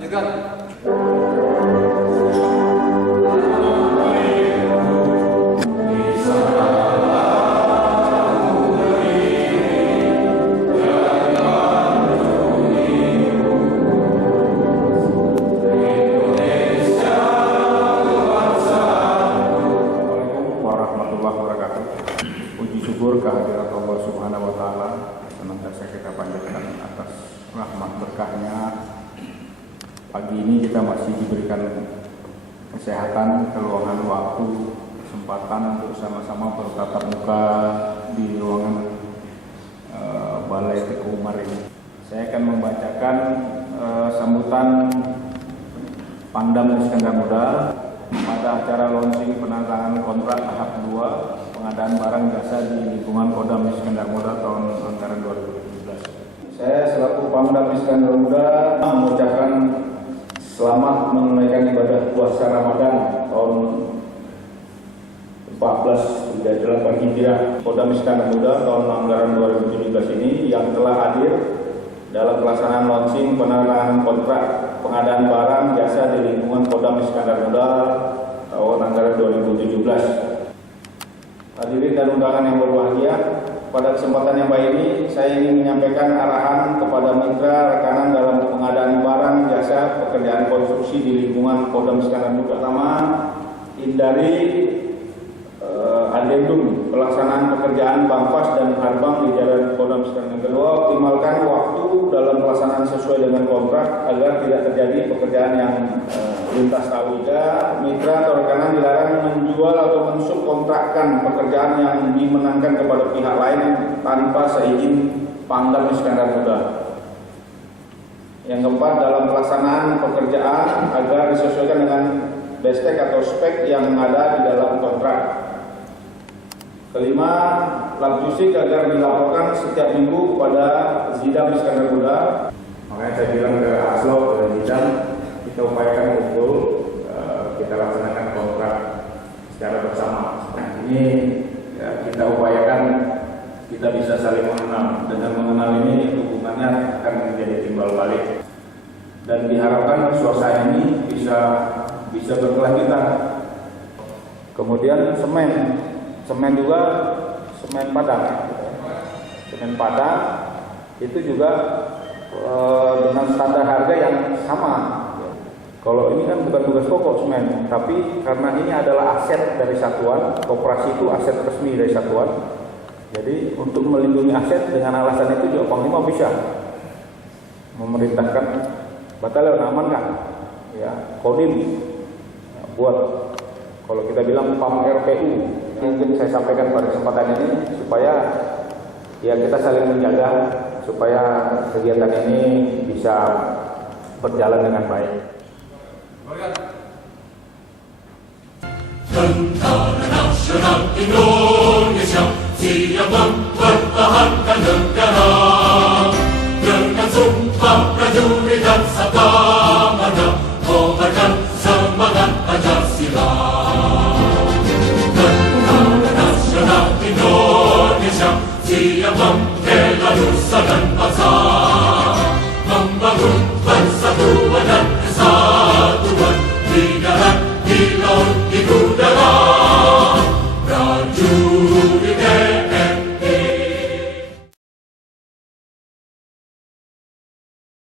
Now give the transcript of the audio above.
Lanjutkan. Syukur kehadirat Allah Subhanahu wa Ta'ala, senantiasa kita panjatkan atas rahmat berkahnya. Pagi ini kita masih diberikan kesehatan, keluangan waktu, kesempatan untuk sama-sama bertatap muka di ruangan Balai Teguh Umar ini. Saya akan membacakan sambutan Pangdam Iskandar Muda pada acara launching penandatanganan kontrak tahap 2 pengadaan barang jasa di lingkungan Kodam Iskandar Muda tahun anggaran 2017. Saya selaku Pangdam Iskandar Muda mengucapkan selamat menunaikan ibadah puasa Ramadan tahun 1438 Hijriah Kodam Iskandar Muda tahun anggaran 2017 ini yang telah hadir dalam pelaksanaan launching penandatanganan kontrak pengadaan barang jasa di lingkungan Kodam Iskandar Muda tahun anggaran 2017. Hadirin dan undangan yang berbahagia, pada kesempatan yang baik ini saya ingin menyampaikan arahan kepada mitra rekanan dalam pengadaan barang jasa pekerjaan konstruksi di lingkungan Kodam Iskandar Muda. Pertama, hindari adendum pelaksanaan pekerjaan bangpas dan harbang di jalan Kodam Iskandar. Kedua, optimalkan waktu dalam pelaksanaan sesuai dengan kontrak agar tidak terjadi pekerjaan yang lintas tahun. Mitra atau rekanan dilarang menjual atau mensubkontrakkan pekerjaan yang dimenangkan kepada pihak lain tanpa seizin Pangdam Iskandar Muda. Yang keempat, dalam pelaksanaan pekerjaan agar disesuaikan dengan bestek atau spek yang ada di dalam kontrak. Kelima, labjusik agar dilaporkan setiap minggu kepada Zidam Iskandar Muda. Makanya saya bilang ke Aslo, ke Zidam, kita upayakan kumpul, kita laksanakan kontrak secara bersama. Nah, ini ya, kita upayakan kita bisa saling mengenal. Dengan mengenal ini hubungannya akan menjadi timbal balik. Dan diharapkan suasana ini bisa berkelanjutan. Kemudian semen juga semen padang. Semen padang itu juga dengan standar harga yang sama. Kalau ini kan bukan tugas pokok semen, tapi karena ini adalah aset dari satuan, koperasi itu aset resmi dari satuan. Jadi untuk melindungi aset dengan alasan itu juga Panglima bisa memerintahkan batalion amankan, ya Kodim buat kalau kita bilang PAM RPU. Mungkin saya sampaikan pada kesempatan ini supaya ya kita saling menjaga supaya kegiatan ini bisa berjalan dengan baik. Tentara Nasional Indonesia siap mempertahankan negara dengan sumpah prajurit dan sabda marga kobarkan semangat Pancasila. Tentara Nasional Indonesia siap membela nusa dan bangsa, membangun bangsa